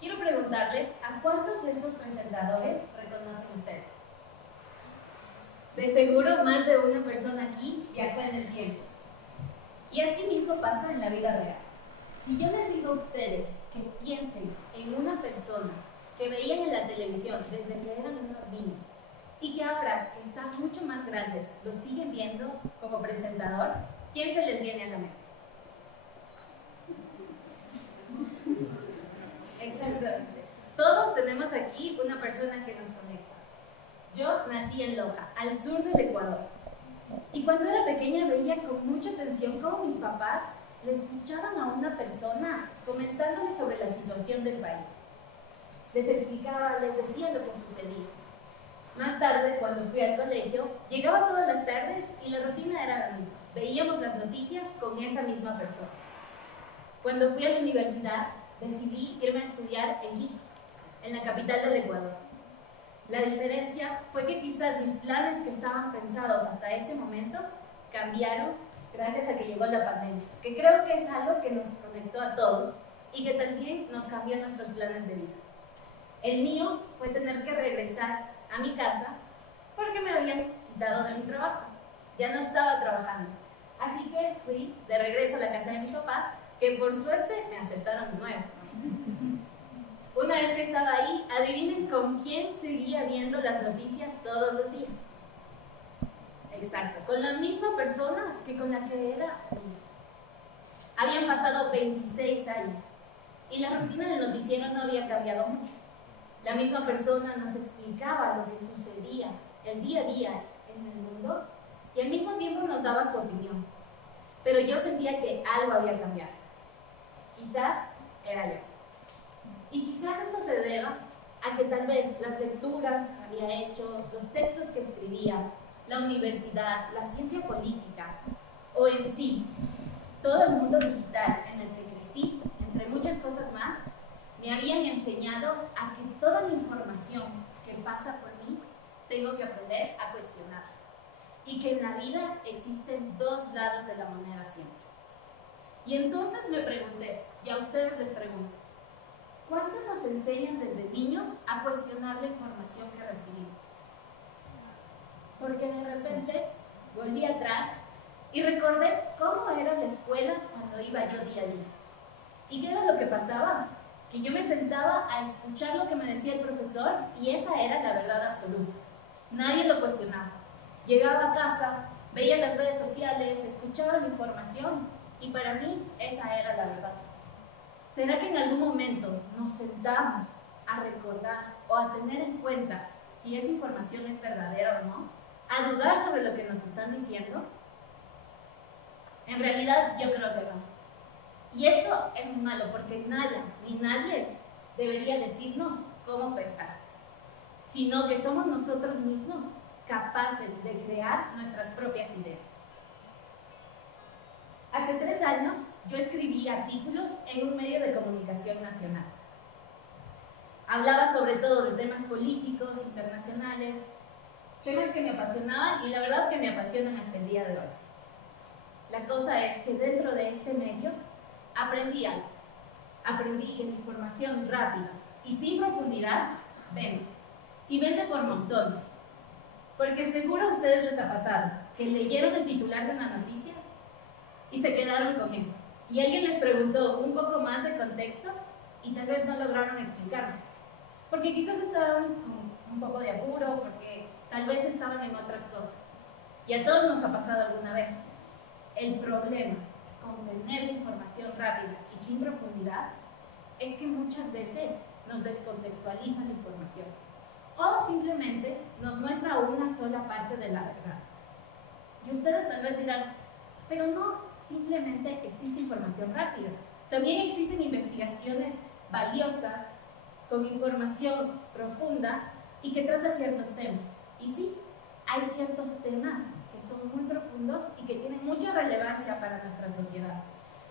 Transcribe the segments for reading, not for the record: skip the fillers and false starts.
quiero preguntarles a cuántos de estos presentadores reconocen ustedes. De seguro más de una persona aquí viajó en el tiempo. Y así mismo pasa en la vida real. Si yo les digo a ustedes que piensen en una persona que veían en la televisión desde que eran unos niños y que ahora que están mucho más grandes lo siguen viendo como presentador, ¿quién se les viene a la mente? Exactamente. Todos tenemos aquí una persona que nos conecta. Yo nací en Loja, al sur del Ecuador. Y cuando era pequeña veía con mucha atención cómo mis papás le escuchaban a una persona comentándole sobre la situación del país. Les explicaba, les decía lo que sucedía. Más tarde, cuando fui al colegio, llegaba todas las tardes y la rutina era la misma. Veíamos las noticias con esa misma persona. Cuando fui a la universidad, decidí irme a estudiar en Quito, en la capital del Ecuador. La diferencia fue que quizás mis planes que estaban pensados hasta ese momento cambiaron gracias a que llegó la pandemia, que creo que es algo que nos conectó a todos y que también nos cambió nuestros planes de vida. El mío fue tener que regresar a mi casa porque me habían quitado de mi trabajo. Ya no estaba trabajando. Así que fui de regreso a la casa de mis papás, que por suerte me aceptaron de nuevo. Una vez que estaba ahí, adivinen con quién seguía viendo las noticias todos los días. Exacto, con la misma persona que con la que era niña. Habían pasado 26 años y la rutina del noticiero no había cambiado mucho. La misma persona nos explicaba lo que sucedía el día a día en el mundo y al mismo tiempo nos daba su opinión. Pero yo sentía que algo había cambiado. Quizás era yo. Y quizás esto se deba a que tal vez las lecturas que había hecho, los textos que escribía, la universidad, la ciencia política, o en sí, todo el mundo digital en el que crecí, entre muchas cosas más, me habían enseñado a que toda la información que pasa por mí, tengo que aprender a cuestionar. Y que en la vida existen dos lados de la moneda siempre. Y entonces me pregunté, y a ustedes les pregunto, ¿cuánto nos enseñan desde niños a cuestionar la información que recibimos? Porque de repente volví atrás y recordé cómo era la escuela cuando iba yo día a día. ¿Y qué era lo que pasaba? Que yo me sentaba a escuchar lo que me decía el profesor y esa era la verdad absoluta. Nadie lo cuestionaba. Llegaba a casa, veía las redes sociales, escuchaba la información y para mí esa era la verdad. ¿Será que en algún momento nos sentamos a recordar o a tener en cuenta si esa información es verdadera o no? ¿A dudar sobre lo que nos están diciendo? En realidad yo creo que no. Y eso es muy malo porque nada ni nadie debería decirnos cómo pensar, sino que somos nosotros mismos capaces de crear nuestras propias ideas. Hace 3 años yo escribí artículos en un medio de comunicación nacional. Hablaba sobre todo de temas políticos, internacionales, temas que me apasionaban y la verdad que me apasionan hasta el día de hoy. La cosa es que dentro de este medio aprendí algo. Aprendí que la información rápida y sin profundidad vende. Y vende por montones. Porque seguro a ustedes les ha pasado que leyeron el titular de una noticia y se quedaron con eso. Y alguien les preguntó un poco más de contexto y tal vez no lograron explicarles. Porque quizás estaban con un poco de apuro, porque tal vez estaban en otras cosas. Y a todos nos ha pasado alguna vez. El problema con tener la información rápida y sin profundidad es que muchas veces nos descontextualiza la información o simplemente nos muestra una sola parte de la verdad. Y ustedes tal vez dirán, pero no simplemente existe información rápida, también existen investigaciones valiosas con información profunda y que trata ciertos temas. Y sí, hay ciertos temas que son muy profundos y que tienen mucha relevancia para nuestra sociedad.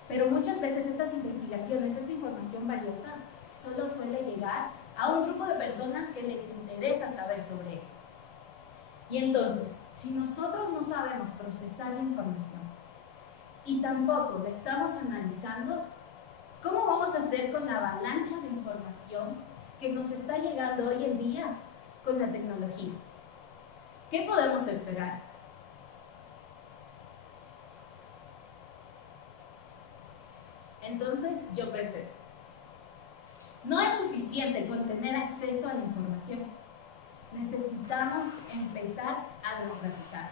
Pero muchas veces estas investigaciones, esta información valiosa, solo suele llegar a un grupo de personas que les interesa saber sobre eso. Y entonces, si nosotros no sabemos procesar la información y tampoco la estamos analizando, ¿cómo vamos vamos a hacer con la avalancha de información que nos está llegando hoy en día con la tecnología? ¿Qué podemos esperar? Entonces yo pensé, no es suficiente con tener acceso a la información. Necesitamos empezar a democratizarla.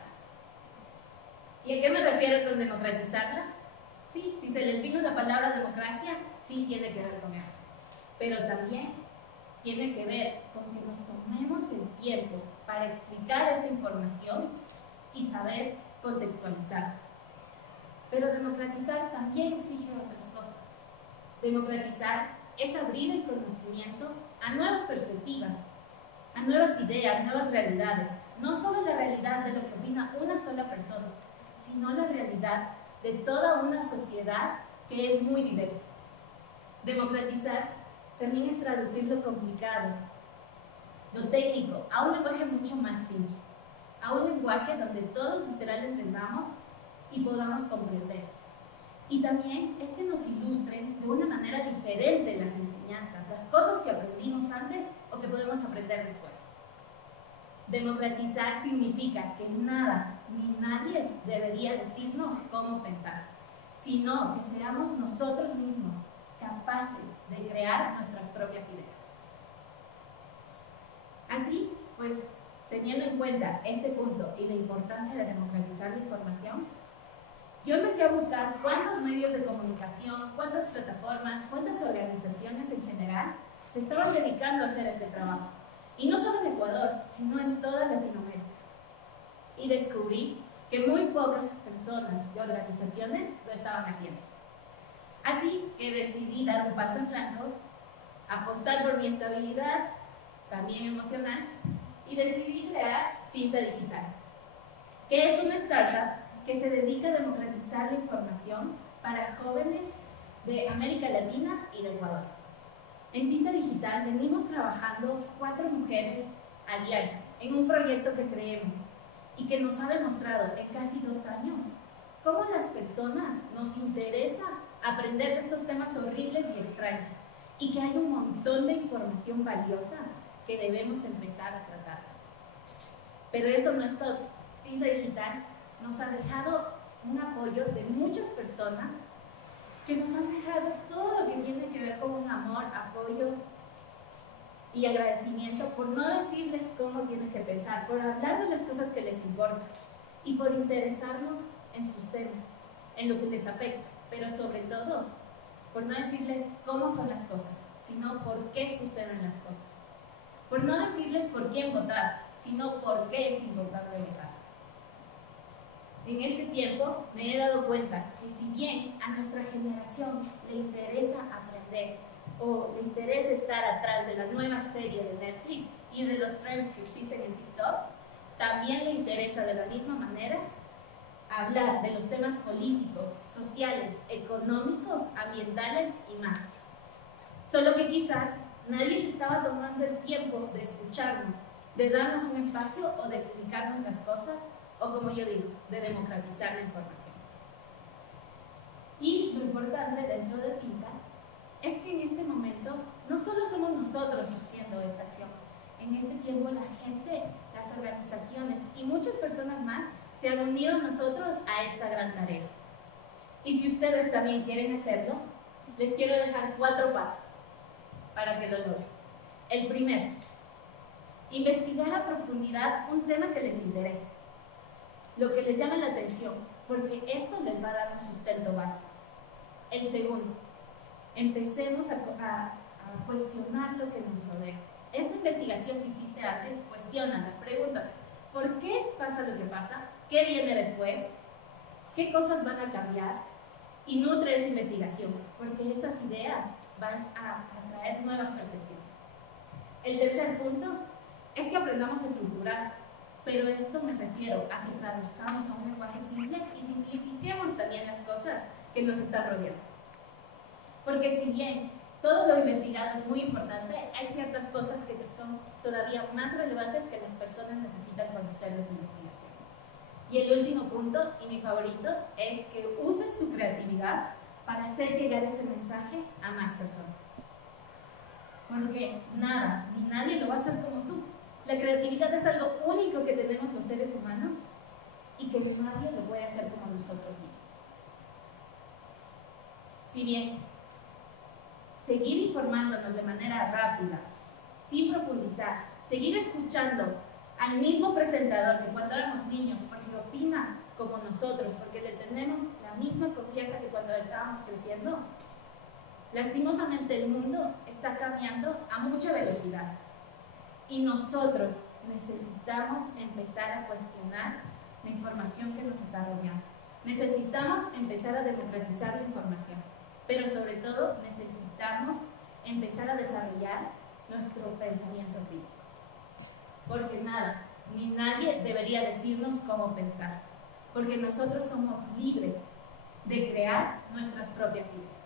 ¿Y a qué me refiero con democratizarla? Sí, si se les vino la palabra democracia, sí tiene que ver con eso. Pero también tiene que ver con que nos tomemos el tiempo para explicar esa información y saber contextualizarla. Pero democratizar también exige otras cosas. Democratizar es abrir el conocimiento a nuevas perspectivas, a nuevas ideas, nuevas realidades. No solo la realidad de lo que opina una sola persona, sino la realidad de toda una sociedad que es muy diversa. Democratizar también es traducir lo complicado, lo técnico, a un lenguaje mucho más simple, a un lenguaje donde todos literal entendamos y podamos comprender. Y también es que nos ilustren de una manera diferente las enseñanzas, las cosas que aprendimos antes o que podemos aprender después. Democratizar significa que nada ni nadie debería decirnos cómo pensar, sino que seamos nosotros mismos capaces de crear nuestras propias ideas. Así, pues, teniendo en cuenta este punto y la importancia de democratizar la información, yo empecé a buscar cuántos medios de comunicación, cuántas plataformas, cuántas organizaciones en general se estaban dedicando a hacer este trabajo. Y no solo en Ecuador, sino en toda Latinoamérica. Y descubrí que muy pocas personas y organizaciones lo estaban haciendo. Así que decidí dar un paso en blanco, apostar por mi estabilidad, también emocional, y decidí crear Tinta Digital, que es una startup que se dedica a democratizar la información para jóvenes de América Latina y de Ecuador. En Tinta Digital venimos trabajando 4 mujeres a diario en un proyecto que creemos y que nos ha demostrado en casi 2 años cómo las personas nos interesa aprender de estos temas horribles y extraños y que hay un montón de información valiosa que debemos empezar a tratar. Pero eso no es todo. Tinta Digital nos ha dejado un apoyo de muchas personas que nos han dejado todo lo que tiene que ver con un amor, apoyo y agradecimiento por no decirles cómo tienen que pensar, por hablar de las cosas que les importan y por interesarnos en sus temas, en lo que les afecta, pero sobre todo por no decirles cómo son las cosas, sino por qué suceden las cosas. Por no decirles por quién votar, sino por qué es importante votar. En este tiempo me he dado cuenta que si bien a nuestra generación le interesa aprender o le interesa estar atrás de la nueva serie de Netflix y de los trends que existen en TikTok, también le interesa de la misma manera hablar de los temas políticos, sociales, económicos, ambientales y más. Solo que quizás nadie se estaba tomando el tiempo de escucharnos, de darnos un espacio o de explicarnos las cosas, o como yo digo, de democratizar la información. Y lo importante dentro de Tinta es que en este momento no solo somos nosotros haciendo esta acción, en este tiempo la gente, las organizaciones y muchas personas más se han unido a nosotros a esta gran tarea. Y si ustedes también quieren hacerlo, les quiero dejar 4 pasos para que lo logren. El primero, investigar a profundidad un tema que les interese, lo que les llame la atención, porque esto les va a dar un sustento básico. El segundo, empecemos a cuestionar lo que nos rodea. Esta investigación que hiciste antes, cuestiónala, pregúntate, ¿por qué pasa lo que pasa? ¿Qué viene después? ¿Qué cosas van a cambiar? Y nutre esa investigación, porque esas ideas van a traer nuevas percepciones. El tercer punto es que aprendamos a estructurar. Pero esto me refiero a que traduzcamos a un lenguaje simple y simplifiquemos también las cosas que nos están rodeando. Porque si bien todo lo investigado es muy importante, hay ciertas cosas que son todavía más relevantes que las personas necesitan conocer de tu investigación. Y el último punto, y mi favorito, es que uses tu creatividad para hacer llegar ese mensaje a más personas. Porque nada, ni nadie lo va a hacer como tú. La creatividad es algo único que tenemos los seres humanos y que nadie lo puede hacer como nosotros mismos. Si bien seguir informándonos de manera rápida, sin profundizar, seguir escuchando al mismo presentador que cuando éramos niños, porque opina como nosotros, porque le tenemos la misma confianza que cuando estábamos creciendo, lastimosamente el mundo está cambiando a mucha velocidad y nosotros necesitamos empezar a cuestionar la información que nos está rodeando. Necesitamos empezar a democratizar la información, pero sobre todo necesitamos empezar a desarrollar nuestro pensamiento crítico. Porque nada, ni nadie debería decirnos cómo pensar, porque nosotros somos libres de crear nuestras propias ideas.